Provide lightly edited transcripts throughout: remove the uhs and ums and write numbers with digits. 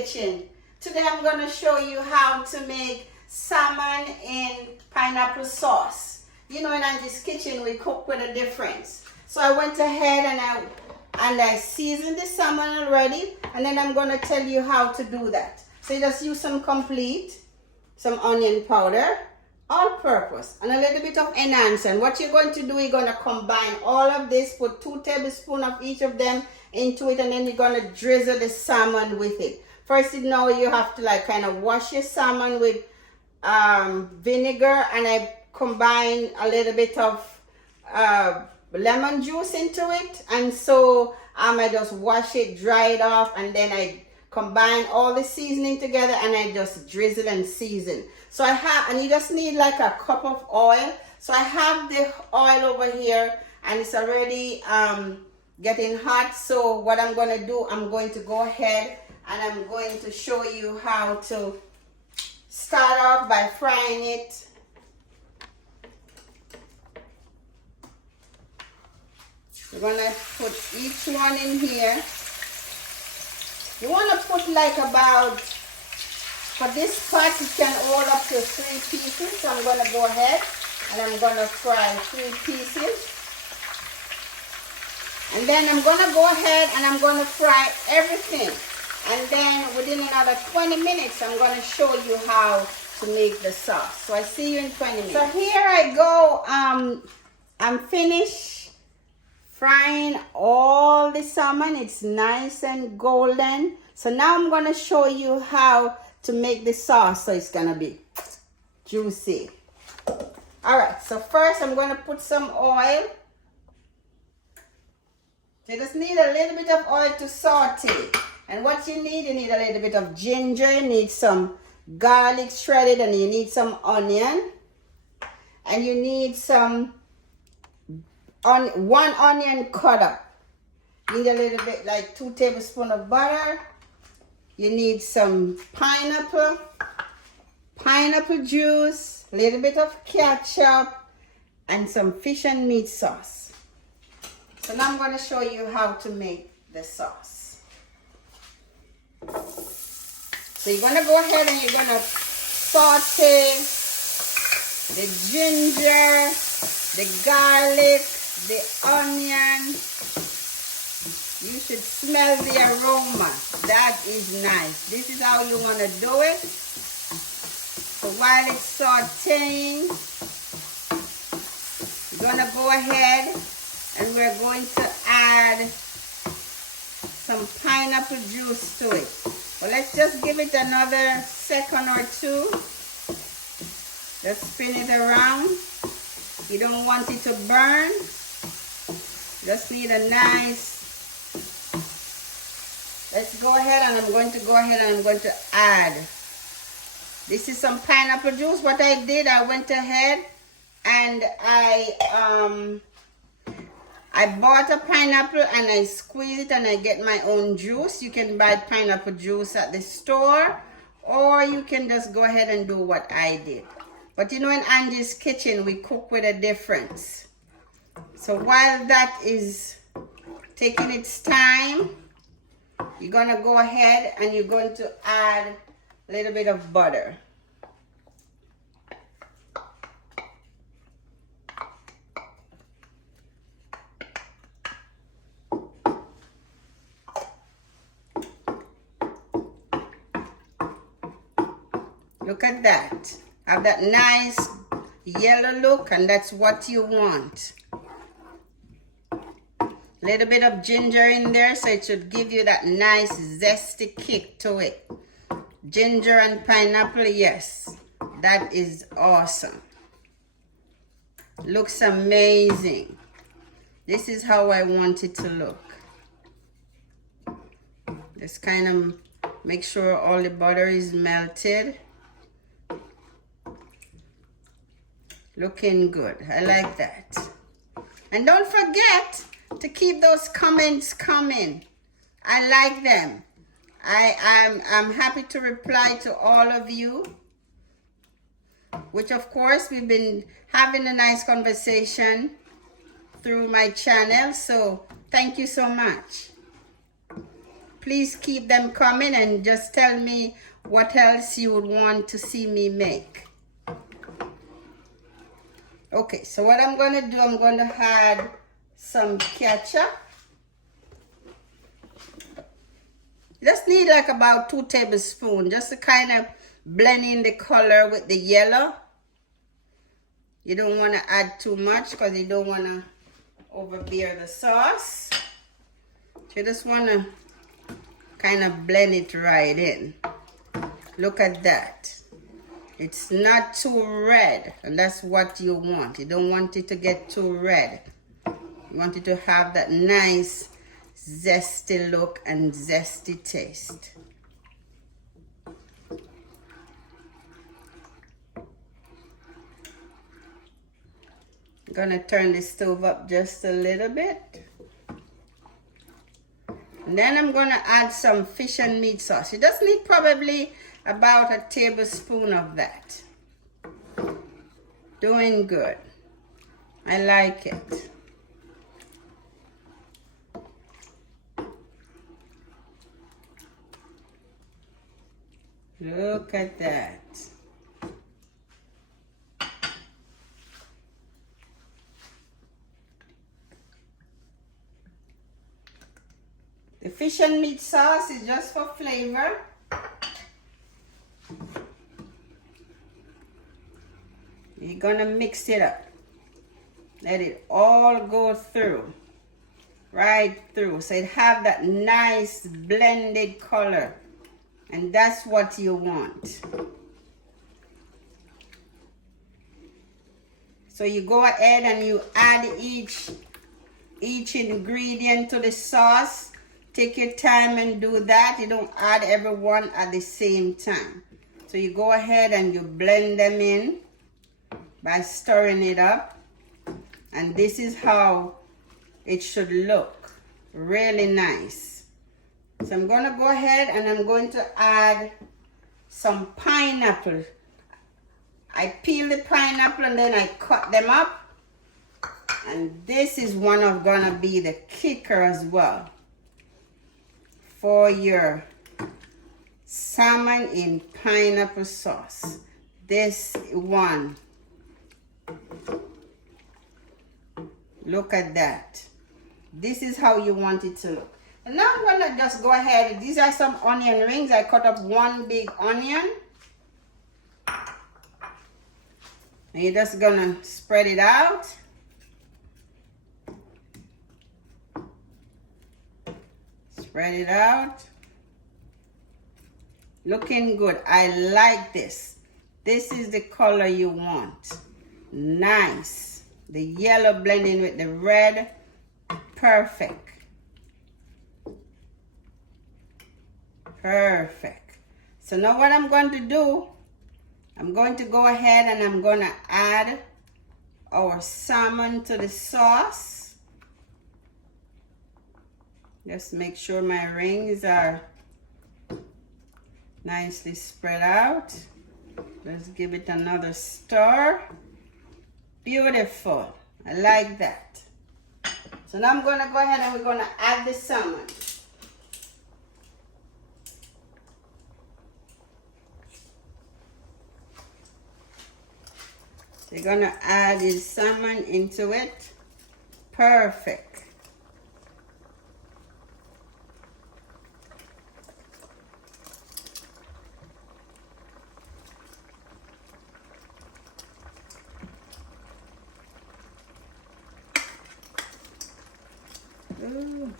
Kitchen. Today I'm going to show you how to make salmon in pineapple sauce. You know, in Angie's Kitchen we cook with a difference. So I went ahead and I seasoned the salmon already, and then I'm going to tell you how to do that. So you just use some complete, some onion powder, all purpose, and a little bit of enhance. And what you're going to do, you're going to combine all of this, put 2 tablespoons of each of them into it, and then you're going to drizzle the salmon with it. First, you know, you have to like kind of wash your salmon with vinegar, and I combine a little bit of lemon juice into it, and so I just wash it, dry it off, and then I combine all the seasoning together and I just drizzle and season. So I have, and you just need like a cup of oil. So I have the oil over here and it's already getting hot. So what I'm going to do, I'm going to go ahead and I'm going to show you how to start off by frying it. We're going to put each one in here. You want to put like about, for this pot it can hold up to 3 pieces. So I'm going to go ahead and I'm going to fry 3 pieces. And then I'm going to go ahead and I'm going to fry everything. And then within another 20 minutes, I'm going to show you how to make the sauce. So I see you in 20 minutes. So here I go. I'm finished frying all the salmon. It's nice and golden. So now I'm going to show you how to make the sauce so it's going to be juicy. Alright, so first I'm going to put some oil. You just need a little bit of oil to saute. And what you need a little bit of ginger, you need some garlic shredded, and you need some onion. And you need some one onion cut up. You need a little bit, like 2 tablespoons of butter. You need some pineapple juice, a little bit of ketchup, and some fish and meat sauce. So now I'm going to show you how to make the sauce. So you're going to go ahead and you're going to saute the ginger, the garlic, the onion. You should smell the aroma. That is nice. This is how you want to do it. So while it's sauteing, you're going to go ahead and we're going to add some pineapple juice to it. Well, let's just give it another second or two. Just spin it around. You don't want it to burn. Just need a nice. Let's go ahead, and I'm going to add. This is some pineapple juice. What I did, I went ahead and I bought a pineapple and I squeeze it and I get my own juice. You can buy pineapple juice at the store, or you can just go ahead and do what I did. But you know, in Angie's Kitchen, we cook with a difference. So while that is taking its time, you're going to go ahead and you're going to add a little bit of butter. Look at that. Have that nice yellow look, and that's what you want. A little bit of ginger in there, so it should give you that nice zesty kick to it. Ginger and pineapple, yes, that is awesome. Looks amazing. This is how I want it to look. Just kind of make sure all the butter is melted. Looking good. I like that. And don't forget to keep those comments coming. I like them. I'm happy to reply to all of you, which of course we've been having a nice conversation through my channel, so thank you so much. please keep them coming and just tell me what else you would want to see me make. Okay, so what I'm going to do, I'm going to add some ketchup. Just need like about 2 tablespoons just to kind of blend in the color with the yellow. You don't want to add too much because you don't want to overbear the sauce. You just want to kind of blend it right in. Look at that. It's not too red, and that's what you want. You don't want it to get too red. You want it to have that nice zesty look and zesty taste. I'm gonna turn the stove up just a little bit. And then I'm gonna add some fish and meat sauce. You just need probably about a tablespoon of that. Doing good. I like it. Look at that. The fish and meat sauce is just for flavor. You're gonna mix it up. Let it all go through. Right through. So it have that nice blended color. And that's what you want. So you go ahead and you add each ingredient to the sauce. Take your time and do that. You don't add everyone at the same time. So you go ahead and you blend them in by stirring it up. And this is how it should look. Really nice. So I'm going to go ahead and I'm going to add some pineapple. I peel the pineapple and then I cut them up. And this is one of gonna be the kicker as well for your salmon in pineapple sauce. This one. Look at that. This is how you want it to look. And now I'm gonna just go ahead. These are some onion rings. I cut up 1 big onion. And you're just gonna spread it out. Spread it out. Looking good. I like this. This is the color you want. Nice. The yellow blending with the red. Perfect. Perfect. So now what I'm going to do, I'm going to go ahead and I'm going to add our salmon to the sauce. Just make sure my rings are nicely spread out. Let's give it another stir. Beautiful. I like that. So now I'm going to go ahead and we're going to add the salmon. You're going to add the salmon into it. Perfect. Ooh.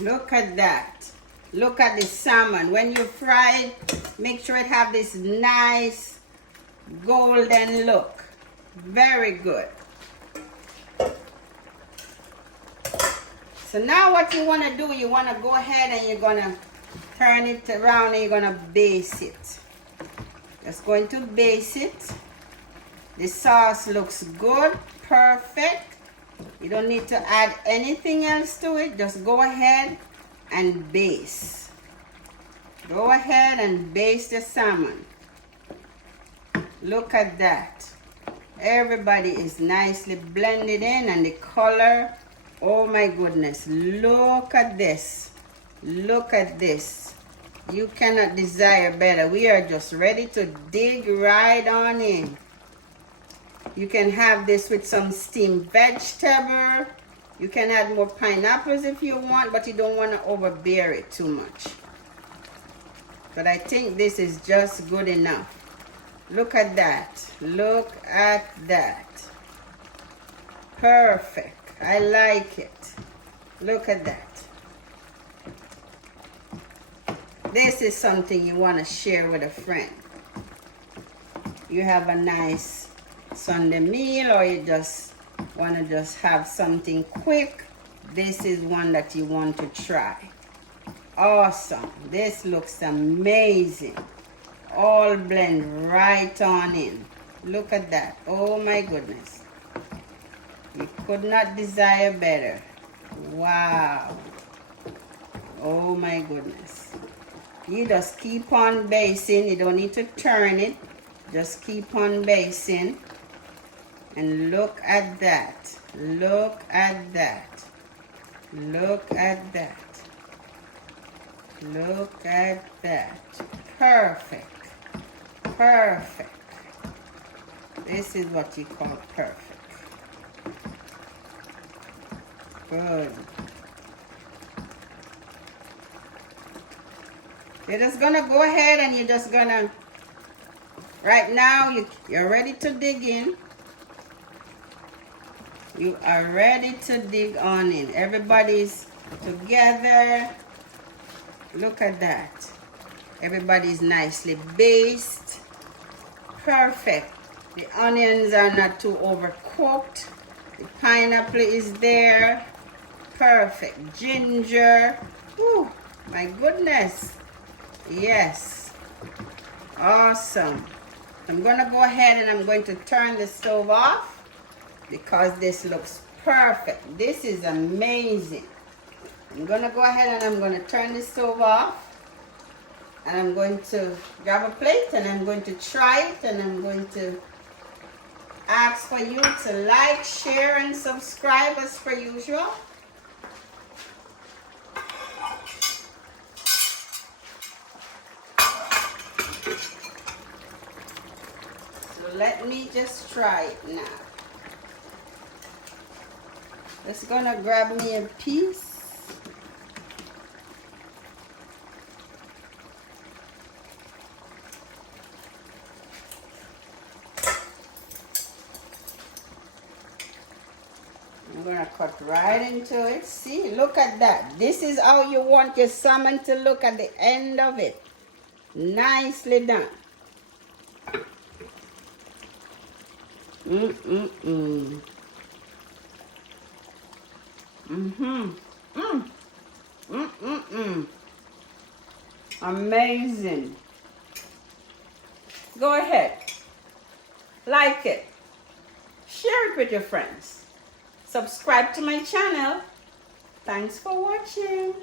Look at that. Look at the salmon. When you fry it, make sure it have this nice golden look. Very good. So now what you want to do, you want to go ahead and you're going to turn it around and you're going to baste it. Just going to baste it. The sauce looks good, perfect. You don't need to add anything else to it. Just go ahead and baste. Go ahead and baste the salmon. Look at that. Everybody is nicely blended in, and the color, oh my goodness, look at this. Look at this. You cannot desire better. We are just ready to dig right on in. You can have this with some steamed vegetable. You can add more pineapples if you want, but you don't want to overbear it too much. But I think this is just good enough. Look at that. Look at that. Perfect. I like it. Look at that. This is something you want to share with a friend. You have a nice Sunday meal, or you just want to just have something quick. This is one that you want to try. Awesome. This looks amazing. All blend right on in. Look at that. Oh my goodness. You could not desire better. Wow. Oh my goodness. You just keep on basting. You don't need to turn it. Just keep on basting. And look at that. Look at that. Look at that. Look at that. Perfect. Perfect. This is what you call perfect. Good. You're just gonna go ahead and you're just gonna, right now you're ready to dig in. You are ready to dig on in. Everybody's together. Look at that. Everybody's nicely basted. Perfect. The onions are not too overcooked. The pineapple is there. Perfect. Ginger. Whew, my goodness. Yes. Awesome. I'm going to go ahead and I'm going to turn the stove off because this looks perfect. This is amazing. I'm going to go ahead and I'm going to turn the stove off. And I'm going to grab a plate and I'm going to try it, and I'm going to ask for you to like, share, and subscribe as per usual. So let me just try it now. Just gonna grab me a piece. I'm gonna cut right into it. See, look at that. This is how you want your salmon to look at the end of it. Nicely done. Mm-mm-mm. Mm-hmm. Mm. Mm-mm-mm. Amazing. Go ahead. Like it. Share it with your friends. Subscribe to my channel. Thanks for watching.